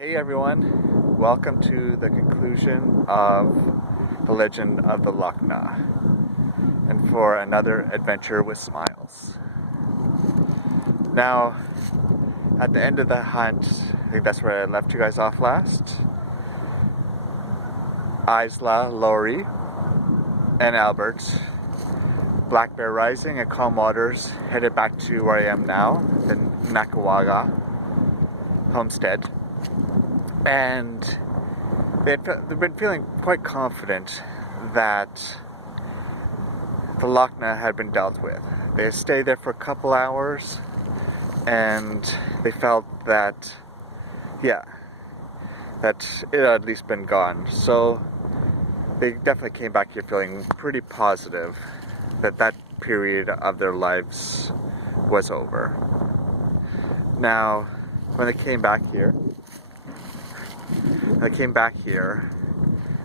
Hey everyone, welcome to the conclusion of the legend of the Lochnau, and for another adventure with smiles. Now, at the end of the hunt, I think that's where I left you guys off last, Isla, Lori, and Albert, Black Bear Rising and Calm Waters headed back to where I am now, the Nakawaga homestead. And they've been feeling quite confident that the Lochnau had been dealt with. They stayed there for a couple hours and they felt that, yeah, that it had at least been gone. So they definitely came back here feeling pretty positive that that period of their lives was over. Now, when they came back here,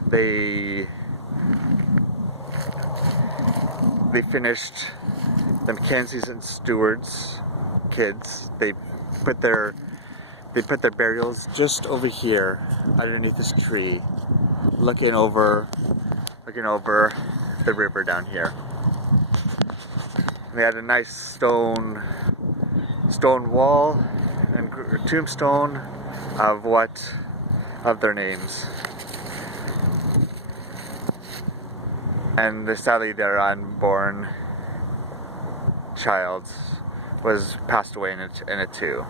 they finished the Mackenzies and Stewart's kids. They put their burials just over here underneath this tree, looking over the river down here. And they had a nice stone wall and tombstone of their names. And sadly their unborn child was passed away in it too.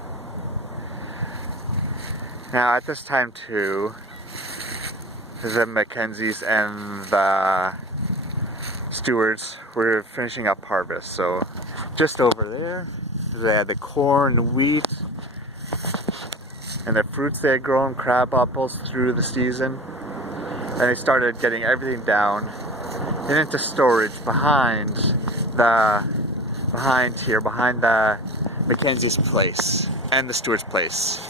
Now at this time too, the Mackenzies and the Stewarts were finishing up harvest. So just over there, they had the corn, the wheat, and the fruits they had grown, crab apples through the season. And they started getting everything down and into storage behind the Mackenzie's place and the Stewart's place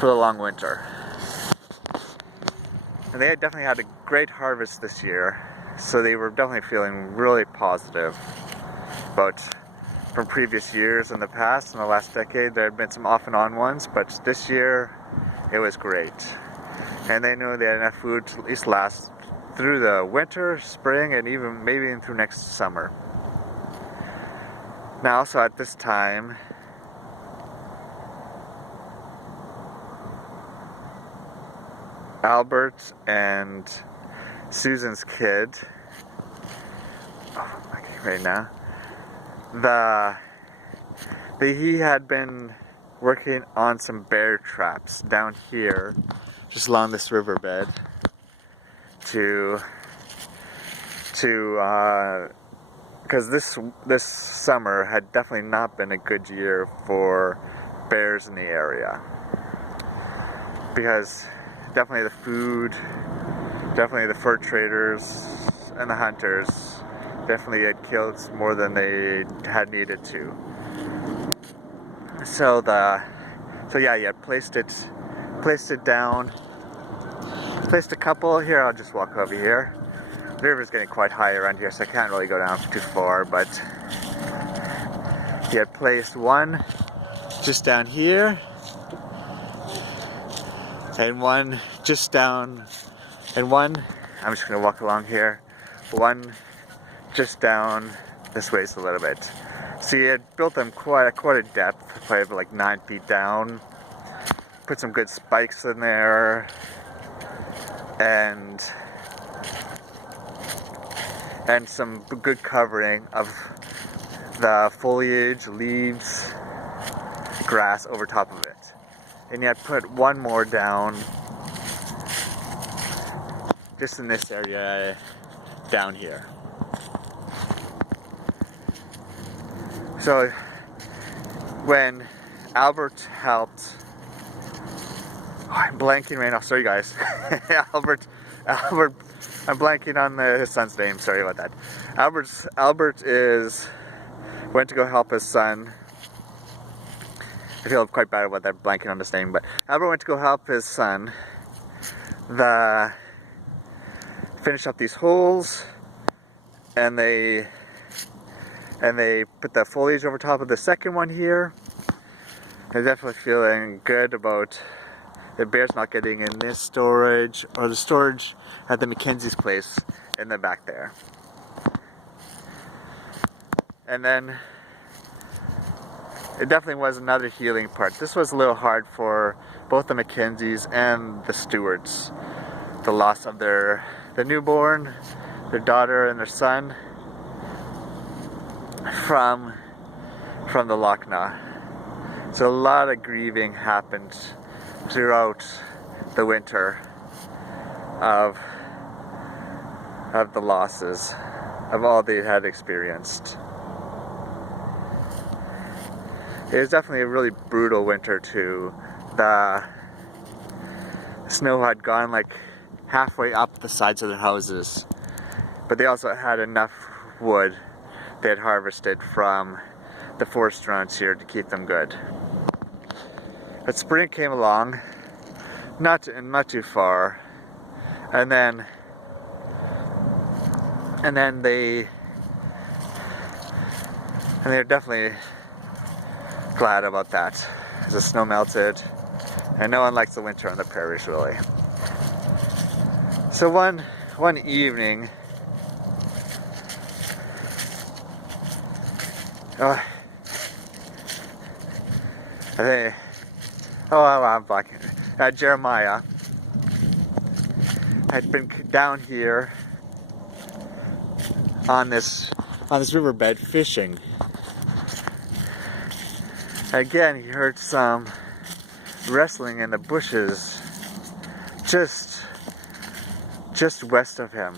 for the long winter. And they had definitely had a great harvest this year, so they were definitely feeling really positive about from previous years in the past. In the last decade there had been some off and on ones, but this year it was great. And they knew they had enough food to at least last through the winter, spring, and even maybe through next summer. Now also at this time, Albert and Susan's kid, right now, he had been working on some bear traps down here, just along this riverbed, because this summer had definitely not been a good year for bears in the area, because definitely the food, definitely the fur traders and the hunters definitely had killed more than they had needed to. So yeah, you had placed it down, placed a couple here. I'll just walk over here. The river's getting quite high around here, so I can't really go down too far, but he had placed one just down here, and one just down, and one, I'm just gonna walk along here, one just down this way a little bit. So he had built them quite a depth, probably like 9 feet down, put some good spikes in there, and some good covering of the foliage, leaves, grass over top of it. And you had put one more down just in this area down here. So when Albert helped, I'm blanking right now, sorry guys. Albert, I'm blanking on his son's name, sorry about that. Albert went to go help his son. I feel quite bad about that, blanking on his name, but Albert went to go help his son finish up these holes, and they put the foliage over top of the second one here, They're definitely feeling good about the bears not getting in this storage or the storage at the Mackenzie's place in the back there. And then it definitely was another healing part. This was a little hard for both the Mackenzies and the Stewarts. The loss of the newborn, their daughter and their son from the Lochnau. So a lot of grieving happened throughout the winter of the losses of all they had experienced. It was definitely a really brutal winter too. The snow had gone like halfway up the sides of their houses, but they also had enough wood they had harvested from the forest around here to keep them good. But spring came along, not too far, and then they're definitely glad about that, as the snow melted, and no one likes the winter on the prairies really. So one evening, Jeremiah had been down here on this riverbed fishing. Again, he heard some wrestling in the bushes just west of him.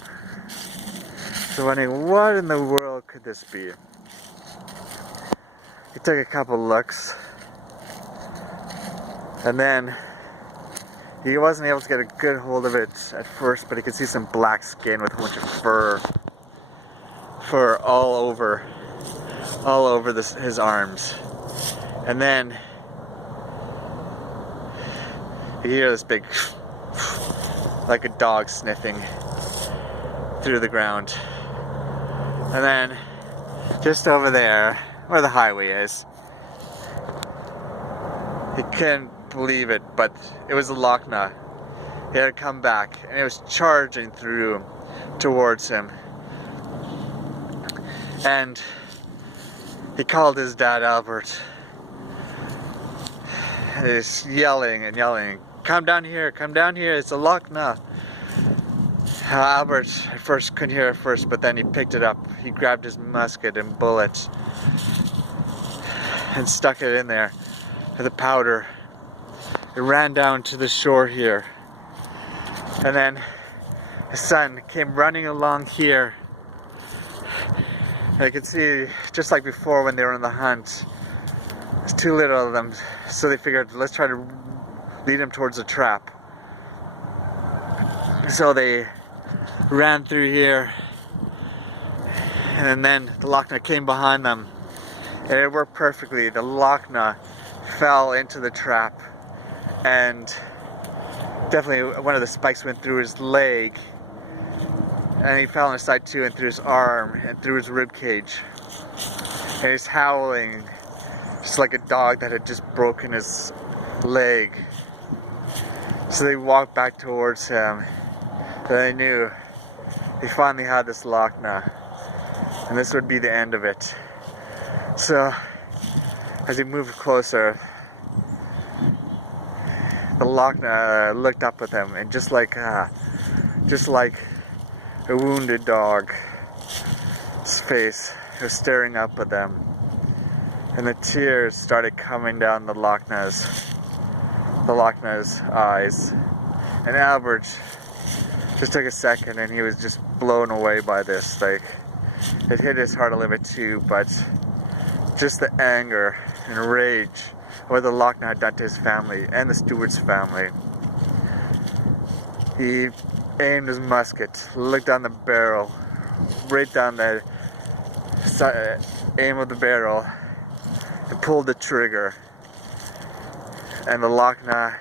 So wondering, what in the world could this be? He took a couple looks, and then he wasn't able to get a good hold of it at first, but he could see some black skin with a bunch of fur all over his arms. And then you hear this big, like a dog sniffing through the ground. And then just over there, where the highway is, he couldn't believe it, but it was a Lochnau. He had come back, and it was charging through towards him. And he called his dad Albert. He's yelling and yelling, come down here, it's a Lochnau. Albert at first couldn't hear it first, but then he picked it up. He grabbed his musket and bullet and stuck it in there with the powder. It ran down to the shore here. And then his son came running along here. And you can see, just like before when they were on the hunt, there's too little of them, so they figured, let's try to lead him towards a trap. So they ran through here, and then the Lochnau came behind them, and it worked perfectly. The Lochnau fell into the trap, and definitely one of the spikes went through his leg, and he fell on his side too, and through his arm, and through his rib cage. And he's howling, just like a dog that had just broken his leg. So they walked back towards him, and they knew he finally had this Lochnau, and this would be the end of it. So as he moved closer, the Lochnau looked up at him, and just like a wounded dog's face, he was staring up at them, and the tears started coming down the Lochnau's eyes. And Albert just took a second, and he was just blown away by this. Like, it hit his heart a little bit too, but just the anger and rage of what the Lochnau had done to his family and the Stewart's family. He aimed his musket, looked down the barrel, right down the aim of the barrel, and pulled the trigger. And the Lochnau